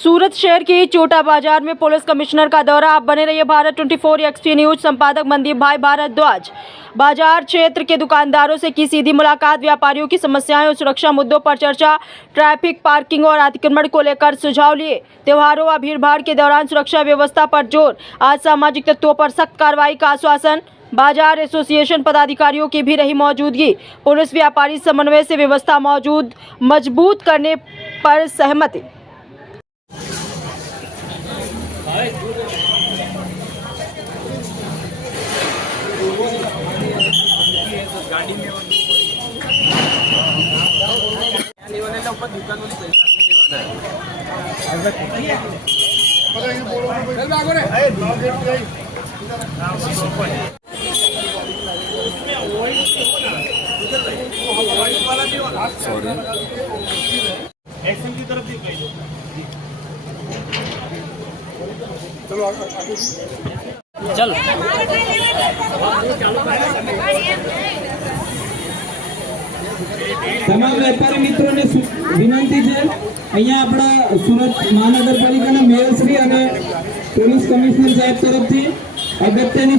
सूरत शहर के चोटा बाजार में पुलिस कमिश्नर का दौरा। आप बने रहिए भारत 24 एक्सपी न्यूज। संपादक मनदीप भाई भारद्वाज। बाजार क्षेत्र के दुकानदारों से की सीधी मुलाकात। व्यापारियों की समस्याएं और सुरक्षा मुद्दों पर चर्चा। ट्रैफिक, पार्किंग और अतिक्रमण को लेकर सुझाव लिए। त्योहारों व भीड़भाड़ के दौरान सुरक्षा व्यवस्था पर जोर। आज सामाजिक तत्वों पर सख्त कार्रवाई का आश्वासन। बाजार एसोसिएशन पदाधिकारियों की भी रही मौजूदगी। पुलिस व्यापारी समन्वय से व्यवस्था मजबूत करने पर सहमति। गाड़ी में दुकान एक्शन की तरफ चलो चल તમામ વેપારી મિત્રોને વિનંતી છે, અહીંયા આપણા સુરત મહાનગરપાલિકાના મેયર શ્રી અને પોલીસ કમિશનર સાહેબ તરફથી અગત્યની